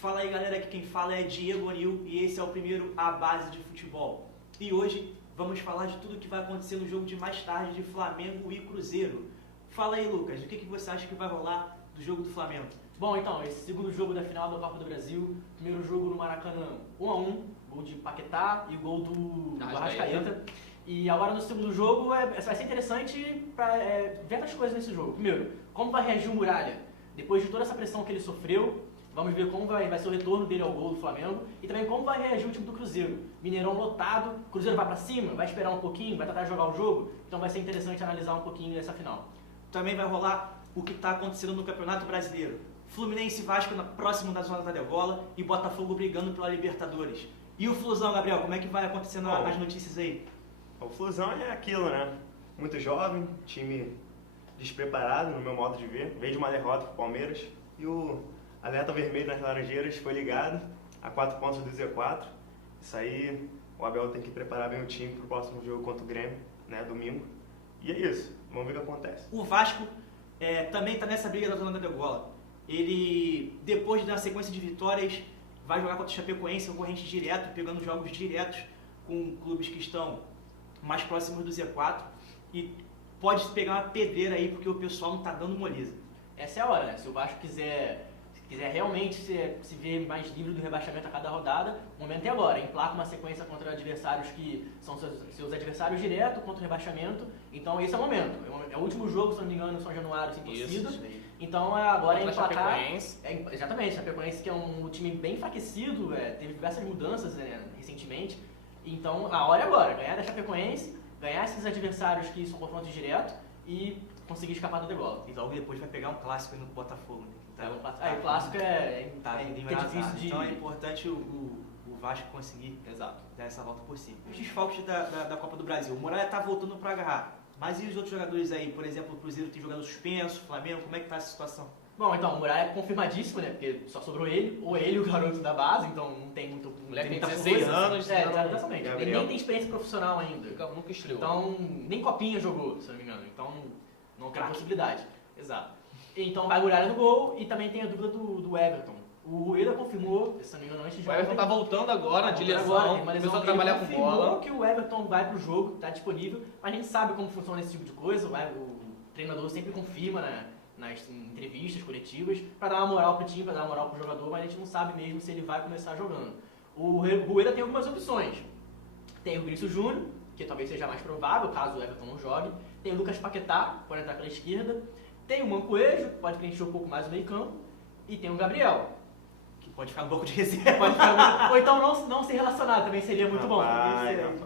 Fala aí galera, aqui quem fala é Diego Anil e esse é o primeiro A Base de Futebol. E hoje vamos falar de tudo que vai acontecer no jogo de mais tarde de Flamengo e Cruzeiro. Fala aí Lucas, o que você acha que vai rolar do jogo do Flamengo? Bom, então, esse segundo jogo da final da Copa do Brasil, primeiro jogo no Maracanã, 1-1, gol de Paquetá e gol do Arrascaeta. E agora no segundo jogo vai ser interessante para ver outras coisas nesse jogo. Primeiro, como vai reagir o Muralha? Depois de toda essa pressão que ele sofreu, vamos ver como vai ser o retorno dele ao gol do Flamengo e também como vai reagir o time do Cruzeiro. Mineirão lotado, Cruzeiro vai para cima, vai esperar um pouquinho, vai tentar jogar o jogo, então vai ser interessante analisar um pouquinho dessa final. Também vai rolar o que está acontecendo no Campeonato Brasileiro. Fluminense e Vasco próximo da zona da degola e Botafogo brigando pela Libertadores. E o Flusão, Gabriel, como é que vai acontecendo as notícias aí? O Flusão é aquilo, né? Muito jovem, time despreparado, no meu modo de ver. Veio de uma derrota com o Palmeiras e o alerta vermelho nas Laranjeiras foi ligado a 4 pontos do Z4. Isso aí, o Abel tem que preparar bem o time para o próximo jogo contra o Grêmio, né? Domingo. E é isso, vamos ver o que acontece. O Vasco também está nessa briga da zona da degola. Ele, depois de dar uma sequência de vitórias, vai jogar contra o Chapecoense, concorrente direto, pegando jogos diretos com clubes que estão mais próximos do Z4 e pode pegar uma pedreira aí porque o pessoal não está dando moleza. Essa é a hora, né? Se o Vasco quiser realmente se ver mais livre do rebaixamento a cada rodada, o momento é agora. Emplaca uma sequência contra adversários que são seus adversários direto contra o rebaixamento. Então esse é o momento. É o último jogo, se não me engano, São Januário sem torcida. Então agora é emplacar. Exatamente, a Chapecoense que é um time bem enfraquecido, teve diversas mudanças recentemente. Então a hora é agora, ganhar da Chapecoense, ganhar esses adversários que são confrontos direto e conseguir escapar da degola. E logo depois vai pegar um clássico aí no Botafogo, né? O clássico é difícil de... Então é importante o Vasco conseguir dar essa volta por cima. Os desfalques da Copa do Brasil. O Muralha está voltando para agarrar. Mas e os outros jogadores aí? Por exemplo, o Cruzeiro tem jogado suspenso, o Flamengo, como é que está essa situação? Bom, então, o Muralha é confirmadíssimo, né? Porque só sobrou ele, ou ele, o garoto da base, então não tem muito... O moleque tem 16 anos. Exatamente. Ele nem tem experiência profissional ainda. Nunca estreou. Então, nem copinha jogou, se não me engano. Então, não tem possibilidade. Exato. Então vai Muralha no gol e também tem a dúvida do Everton. O Rueda confirmou, se não me engano, antes de jogar. O Everton tá voltando agora de lesão, começou a trabalhar com bola. Que o Everton vai pro jogo, tá disponível, mas a gente sabe como funciona esse tipo de coisa. O treinador sempre confirma nas entrevistas coletivas para dar uma moral pro time, para dar uma moral pro jogador, mas a gente não sabe mesmo se ele vai começar jogando. O Rueda tem algumas opções. Tem o Grício Júnior, que talvez seja mais provável caso o Everton não jogue. Tem o Lucas Paquetá, pode entrar pela esquerda. Tem o Mancoejo, pode preencher um pouco mais o meio campo. E tem o Gabriel, que pode ficar no banco de reserva. Ou então não se relacionar, também seria muito bom.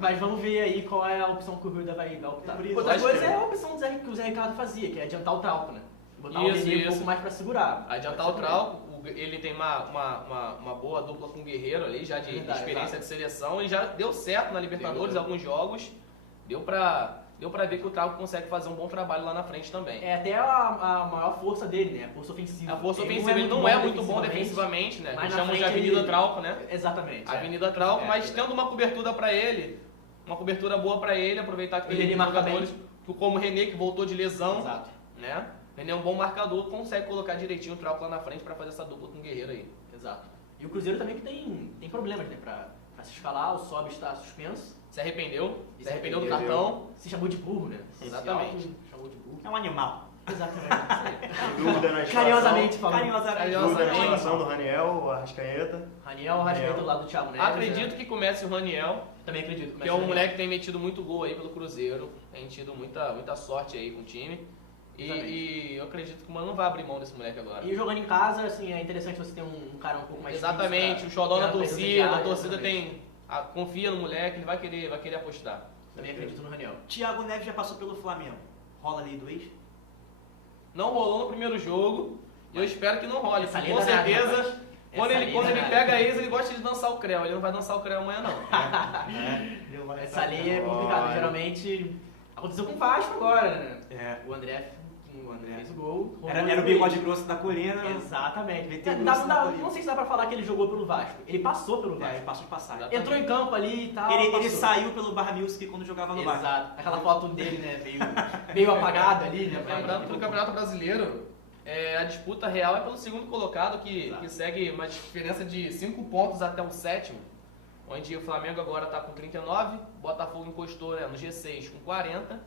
Mas vamos ver aí qual é a opção que o Rueda vai optar. Outra coisa é a opção que o Zé Ricardo fazia, que é adiantar o Trauco, né? Botar o Nenê um pouco mais para segurar. Adiantar o Trauco, ele tem uma boa dupla com o Guerreiro ali, já de experiência de seleção. Ele já deu certo na Libertadores, alguns jogos. Deu pra ver que o Trauco consegue fazer um bom trabalho lá na frente também. É até a maior força dele, né? A força ofensiva. A força ofensiva ele não é muito bom defensivamente, né? Eles chamam de Avenida Trauco, né? Exatamente. Avenida Trauco, mas tendo uma cobertura pra ele, uma cobertura boa pra ele, aproveitar que tem jogadores como o René, que voltou de lesão, né? O René é um bom marcador, consegue colocar direitinho o Trauco lá na frente pra fazer essa dupla com o Guerreiro aí. Exato. E o Cruzeiro também que tem problemas, né? Pra se escalar, o Sobe está suspenso. Se arrependeu do cartão. Se chamou de burro, né? Exatamente. Chamou de burro. É um animal. Exatamente. Dúvida na Carinhosamente falando. Dúvida na escalação do Raniel, o Arrascaeta. Raniel do lado do Thiago Neves. Acredito que comece o Raniel. Também acredito. Que é um moleque que tem metido muito gol aí pelo Cruzeiro. Tem tido muita sorte aí com o time. E eu acredito que o Mano não vai abrir mão desse moleque agora. E jogando em casa, assim, é interessante você ter um cara um pouco mais exatamente, o xodó na torcida, a torcida confia no moleque, ele vai querer apostar. Também acredito no Raniel. Thiago Neves já passou pelo Flamengo. Rola ali do ex? Não rolou no primeiro jogo, e eu espero que não role. Com certeza, quando ele pega ex, ele gosta de dançar o creu. Ele não vai dançar o creu amanhã, não. Essa lei é complicada. Geralmente aconteceu com o Vasco agora, né? O André fez o gol. Era o bigode grosso da Colina. Exatamente. Não sei se dá pra falar que ele jogou pelo Vasco. Ele passou pelo Vasco. Ele passou de passagem. Entrou em campo ali e tal. Ele saiu pelo Barra Music quando jogava no Vasco. Exato. Aquela foto dele, né? Meio apagada ali, né? Lembrando que no Campeonato Brasileiro, a disputa real é pelo segundo colocado, que segue uma diferença de 5 pontos até o sétimo, onde o Flamengo agora está com 39, Botafogo encostou, né, no G6 com 40,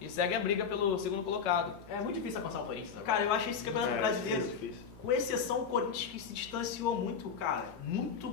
e segue a briga pelo segundo colocado. É muito difícil alcançar o Corinthians agora. Cara, eu acho esse campeonato brasileiro, difícil. com exceção do Corinthians, que se distanciou muito, cara. Muito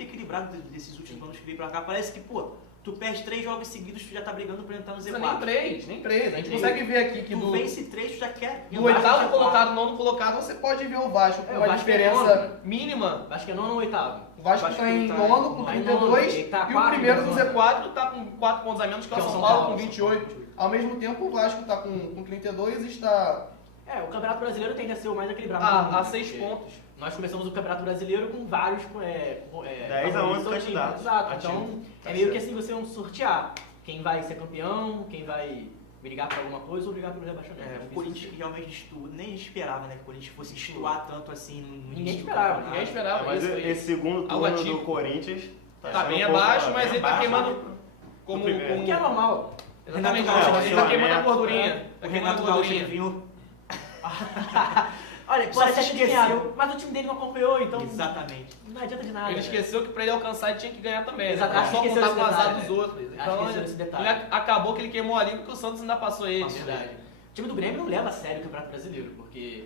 equilibrado desses últimos anos que veio pra cá. Parece que, pô, tu perde 3 jogos seguidos, tu já tá brigando pra entrar no Z4. Nem três. A gente consegue ver aqui que Tu vence 3, tu já quer... do oitavo colocado, nono colocado, você pode ver o Vasco com o uma Vasco é diferença mínima. Acho que é nono ou oitavo. O Vasco tá em nono com tá em 32 nono, tá e o quatro, primeiro do né? Z4 tá com 4 pontos a menos que é o São Paulo com 28. Ao mesmo tempo, o Vasco tá com 32 e está O Campeonato Brasileiro tende a ser o mais equilibrado. a 6 pontos. Nós começamos o Campeonato Brasileiro com vários... 10 a 11 candidatos. Exato. Ativo. Então, Tá é meio certo. que assim você sortear quem vai ser campeão, quem vai brigar por alguma coisa ou brigar pelo rebaixamento. É o difícil Corinthians assim. que realmente nem esperava, né? Que o Corinthians fosse destoar tanto assim no Ninguém início do esperava, campeonato. Ninguém esperava Mas isso aí. esse segundo Algo turno ativo. do Corinthians Tá sendo bem um pouco abaixo, mas bem ele tá abaixo queimando como... do primeiro. O que é normal. Exatamente, Renato Gaúcho, ele tá queimando a Renato, gordurinha. Tá O queimando a Renato Gaúcho gordurinha. vinho... Olha, Só pode se ser que esqueceu. ganharam, mas o time dele não acompanhou, então Exatamente. não adianta de nada. Ele esqueceu que pra ele alcançar ele tinha que ganhar também, né? Exato, Não acho só que esqueceu contar com o esse azar detalhe, dos outros. Acho que Então esqueceu esse detalhe. ele acabou que ele queimou ali porque o Santos ainda passou ele. Verdade. O time do Grêmio não leva a sério o Campeonato Brasileiro, porque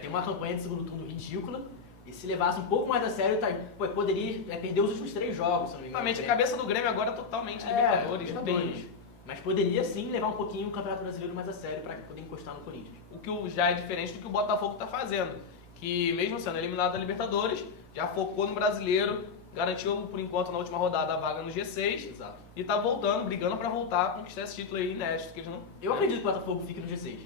tem uma campanha de segundo turno ridícula, e se levasse um pouco mais a sério, poderia perder os últimos 3 jogos, se não me engano. Exatamente, a cabeça do Grêmio agora é totalmente Libertadores, tudo. Mas poderia sim levar um pouquinho o Campeonato Brasileiro mais a sério para poder encostar no Corinthians. O que já é diferente do que o Botafogo tá fazendo. Que mesmo sendo eliminado da Libertadores, já focou no Brasileiro, garantiu por enquanto na última rodada a vaga no G6 Exato. e tá voltando, brigando pra voltar a conquistar esse título aí inédito. Que eles não... Eu acredito que o Botafogo fique no G6.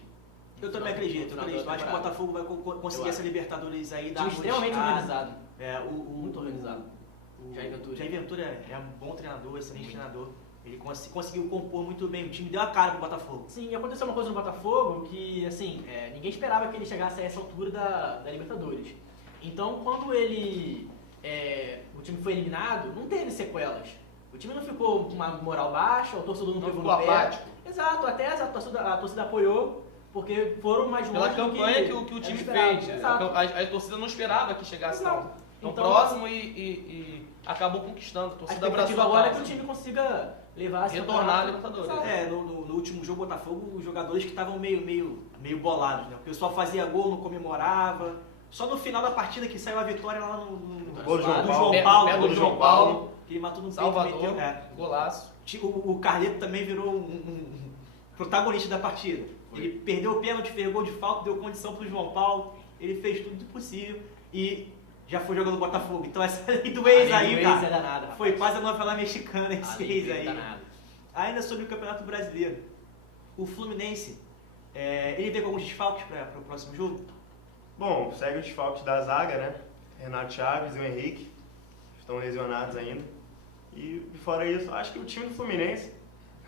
Eu também acredito. Eu acho que o Botafogo vai conseguir essa Libertadores aí. Time extremamente organizado. Muito organizado. Jair Ventura é um bom treinador, excelente treinador. Ele conseguiu compor muito bem. O time deu a cara pro Botafogo. Sim, aconteceu uma coisa no Botafogo que, assim, ninguém esperava que ele chegasse a essa altura da Libertadores. Então, quando o time foi eliminado, não teve sequelas. O time não ficou com uma moral baixa, o torcedor não pegou no pé. apático. Exato, até a torcida apoiou, porque foram mais longe Pela do campanha que o era time esperado. fez. Exato. A torcida não esperava que chegasse Exato. tão Então, próximo e acabou conquistando. A A torcida expectativa abraçou a agora é que causa. o time consiga levar esse Retornar campeonato. a Libertadores. Exato. No último jogo do Botafogo, os jogadores que estavam meio bolados, né? O pessoal fazia gol, não comemorava. Só no final da partida que saiu a vitória lá no Gol do João do Paulo. João Paulo, Pé gol do João Paulo, que ele matou no Salvador, peito, meteu. golaço. O Carleto também virou um protagonista da partida. Ele perdeu o pênalti, fez gol de falta, deu condição pro João Paulo. Ele fez tudo possível e já foi jogador do Botafogo. Então essa lei do ex A lei aí, do cara, ex é danada, rapaz. foi quase a novela mexicana A esse lei do ex ex é aí. danada. Ainda sobre o Campeonato Brasileiro, o Fluminense, ele vê com alguns desfalques para o próximo jogo? Bom, segue os desfalques da zaga, né? Renato Chaves e o Henrique estão lesionados ainda. E fora isso, acho que o time do Fluminense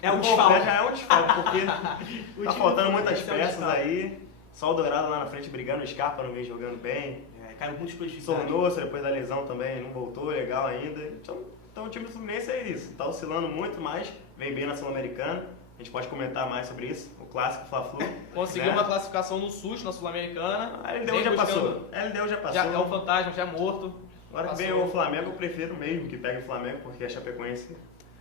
É um por desfalque. completo, já é um desfalque, porque O tá time faltando do muitas Fluminense é um peças desfalque. aí. Só o Dourado lá na frente brigando, o Scarpa não vem jogando bem. Caiu muitos prejudicados. Sornosa, depois da lesão também, não voltou legal ainda. Então o time do Fluminense é isso. Tá oscilando muito, mas vem bem na Sul-Americana. A gente pode comentar mais sobre isso. O clássico Fla-Flu. Conseguiu né? uma classificação no SUS, na Sul-Americana. A LDU Vem já buscando- passou. A LDU já passou. Já é um fantasma, já é morto. Agora que vem Passou. o Flamengo, eu prefiro mesmo que pegue o Flamengo, porque a Chapecoense...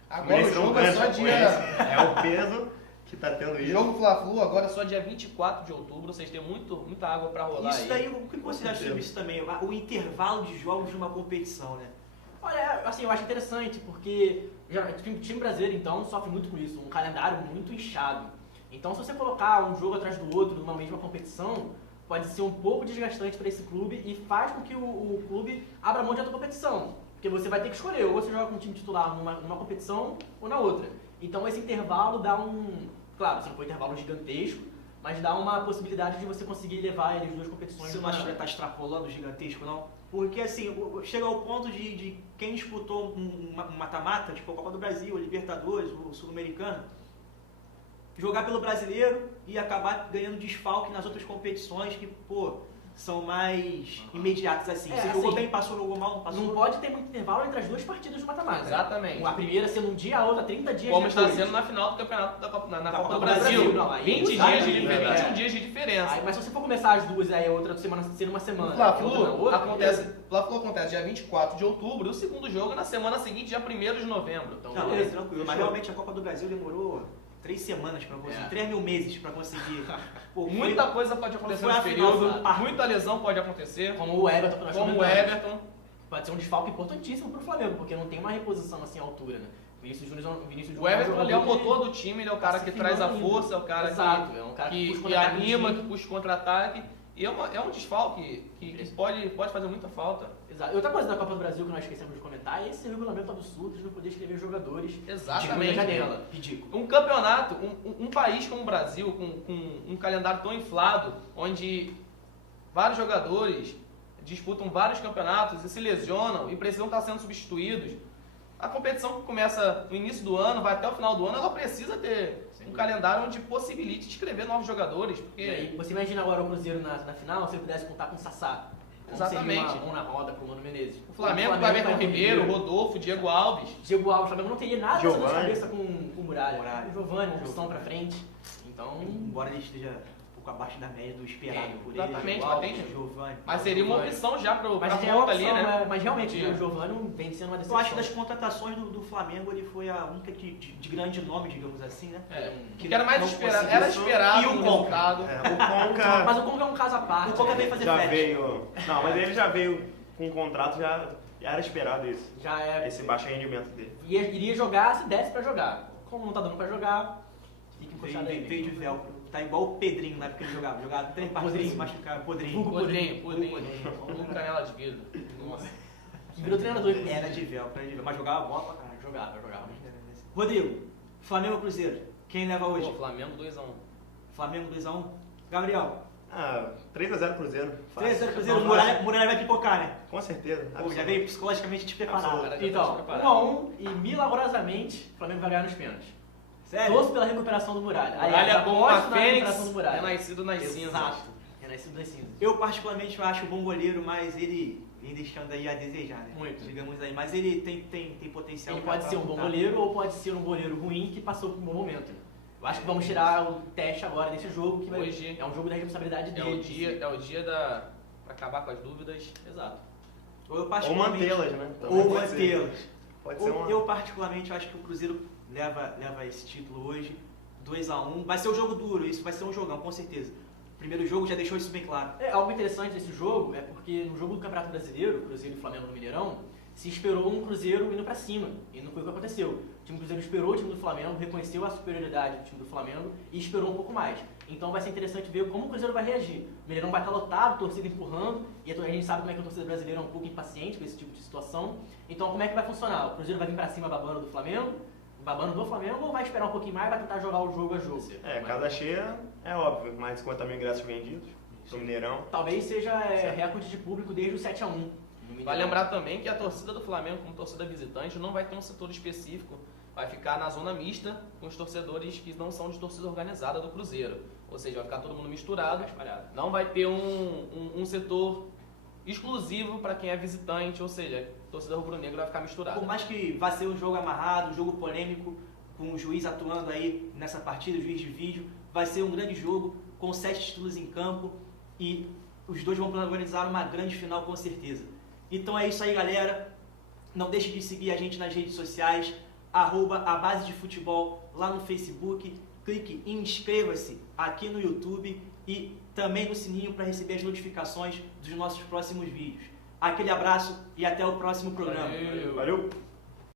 Agora o Fluminense não jogo é ganha só a dia... Chapecoense. É o peso que tá tendo O isso. jogo Fla-Flu agora é só dia 24 de outubro, vocês têm muita água pra rolar Isso aí. daí, o que você acha sobre isso também? O intervalo de jogos de uma competição, né? Olha, assim, eu acho interessante, porque o time brasileiro, então, sofre muito com isso, um calendário muito inchado. Então, se você colocar um jogo atrás do outro numa mesma competição, pode ser um pouco desgastante para esse clube e faz com que o clube abra mão de outra competição. Porque você vai ter que escolher, ou você joga com o time titular numa competição ou na outra. Então, esse intervalo dá Claro, se não for um intervalo gigantesco, mas dá uma possibilidade de você conseguir levar eles duas competições. Você não acha que está extrapolando gigantesco, não? Porque, assim, chega ao ponto de quem disputou um mata-mata, tipo a Copa do Brasil, a Libertadores, o Sul-Americano, jogar pelo brasileiro e acabar ganhando desfalque nas outras competições que, pô, são mais imediatos, assim. É, Você jogou assim, bem, passou, jogou mal, não passou. Não pode ter muito intervalo entre as duas partidas do mata-mata. Exatamente. A primeira sendo um dia, a outra 30 dias Como depois. está sendo na final do campeonato da Copa, na Copa do Copa do Brasil. Brasil, não, aí 20 dias exatamente, de diferença, é. 21 dias de diferença. Aí, mas se você for começar as duas, aí a outra semana ser uma semana. O e outra na Fla-Flu outra, acontece dia 24 de outubro e o segundo jogo é na semana seguinte, dia 1º de novembro. Então, Não, beleza. é tranquilo. Mas realmente a Copa do Brasil demorou 3 semanas pra conseguir, 3 mil meses pra conseguir. Pô, Muita coisa pode acontecer foi a nesse final, período, foi um parto. muita lesão pode acontecer, Como o Everton, que nós como o comentamos. Everton. Pode ser um desfalque importantíssimo pro Flamengo, porque não tem uma reposição assim à altura, né? Vinícius Júnior O Everton ele é o jogador motor do time, ele é o cara se que traz a firmando força, é o cara Exato, é um cara que puxa contra-ataque no anima, time. que puxa contra-ataque. E é um desfalque que pode fazer muita falta. Exato. E outra coisa da Copa do Brasil que nós esquecemos de comentar é esse regulamento absurdo de não poder escrever jogadores Exatamente. de janela. Ridículo. Um campeonato, um país como o Brasil, com um calendário tão inflado, onde vários jogadores disputam vários campeonatos e se lesionam e precisam estar sendo substituídos. A competição que começa no início do ano, vai até o final do ano, ela precisa ter um calendário onde possibilite escrever novos jogadores. E Porque aí, você imagina agora o Cruzeiro na final, se ele pudesse contar com o Sassá. Como Exatamente. Seria uma mão na roda pro Mano Menezes. o Flamengo vai ver com o Ribeiro, Rodolfo, Diego Alves. Diego Alves, o Flamengo não teria nada Giovani. na cabeça com o Muralha. Muralha. O Giovani, uma opção pra frente. Então, Embora ele esteja um pouco abaixo da média do esperado por ele. Exatamente, Diego mas Alves, tem- Giovani. Mas seria uma opção já pra mas já é ponta uma ali, opção, né? mas realmente, Sim. o Giovani vem sendo uma Eu decepção. acho que das contratações do Flamengo ele foi a única de grande nome, digamos assim, né? É, Que que era mais não esperado, conseguiu era só- esperado E o o Conca? resultado. O Conca Mas o Conca é um caso à parte. O Conca né? veio fazer já férias. veio. Não, mas ele já veio com um contrato, já era esperado isso. Já é. Esse baixo rendimento dele. Iria jogar se desse pra jogar. Como não tá dando pra jogar, fica encostado aí. Veio de velcro. Tá igual o Pedrinho na época que ele jogava. Jogava 3 partidas Podrinho. se machucava. Podrinho. Podrinho. Um canela de vidro. Nossa. Que virou treinador, inclusive. Era de velcro, mas jogava bola pra caralho. Jogava. Rodrigo, Flamengo ou Cruzeiro? Quem leva hoje? Pô, Flamengo 2-1. Flamengo 2x1. Gabriel, 3x0 Cruzeiro. 3x0 Cruzeiro. Não, Muralha vai pipocar, né? Com certeza. Pô, já absoluto. veio psicologicamente despreparado. Absoluto. Cara, já Então, tá preparado. 1x1 e milagrosamente o Flamengo vai ganhar nos pênaltis. Sério? Torço pela recuperação do Muralha. Muralha como a aposto na Fênix, recuperação do Muralha. renascido nas cinzas. Exato. Renascido das cinzas. Eu particularmente acho um bom goleiro, mas ele vem deixando aí a desejar, né? Muito. Digamos aí. Mas ele tem potencial. Ele pra- pode pra ser um bom voltar. goleiro ou pode ser um goleiro ruim que passou por um bom momento. Eu acho que vamos tirar o teste agora desse jogo, que vai, Hoje é um jogo da responsabilidade É dele. o dia pra acabar com as dúvidas. Exato. Ou eu Ou particularmente. mantê-las, né? Também Ou pode ser. mantê-las. Pode ser uma. Eu particularmente acho que o Cruzeiro leva esse título hoje. 2x1. Vai ser um jogo duro, isso vai ser um jogão, com certeza. O primeiro jogo já deixou isso bem claro. Algo interessante desse jogo é porque no jogo do Campeonato Brasileiro, Cruzeiro e Flamengo no Mineirão, se esperou um Cruzeiro indo pra cima. E não foi o que aconteceu. O time do Cruzeiro esperou o time do Flamengo, reconheceu a superioridade do time do Flamengo e esperou um pouco mais. Então vai ser interessante ver como o Cruzeiro vai reagir. O Mineirão vai estar lotado, torcida empurrando, e a gente sabe como é que a torcida brasileira é um pouco impaciente com esse tipo de situação. Então como é que vai funcionar? O Cruzeiro vai vir pra cima babando do Flamengo, ou vai esperar um pouquinho mais e vai tentar jogar o jogo a jogo? Casa cheia é óbvio, mais de 50 mil ingressos vendidos no Mineirão. Talvez seja recorde de público desde o 7x1. no Mineirão. Vai lembrar também que a torcida do Flamengo, como torcida visitante, não vai ter um setor específico. Vai ficar na zona mista com os torcedores que não são de torcida organizada do Cruzeiro. Ou seja, vai ficar todo mundo misturado. Não vai ter um setor exclusivo para quem é visitante, ou seja, a torcida rubro-negra vai ficar misturada. Por mais que vá ser um jogo amarrado, um jogo polêmico, com o juiz atuando aí nessa partida, o juiz de vídeo, vai ser um grande jogo, com 7 títulos em campo e os dois vão protagonizar uma grande final com certeza. Então é isso aí, galera. Não deixe de seguir a gente nas redes sociais, @abasefutebol lá no Facebook. Clique em inscreva-se aqui no YouTube e também no sininho para receber as notificações dos nossos próximos vídeos. Aquele abraço e até o próximo programa. Valeu. Valeu!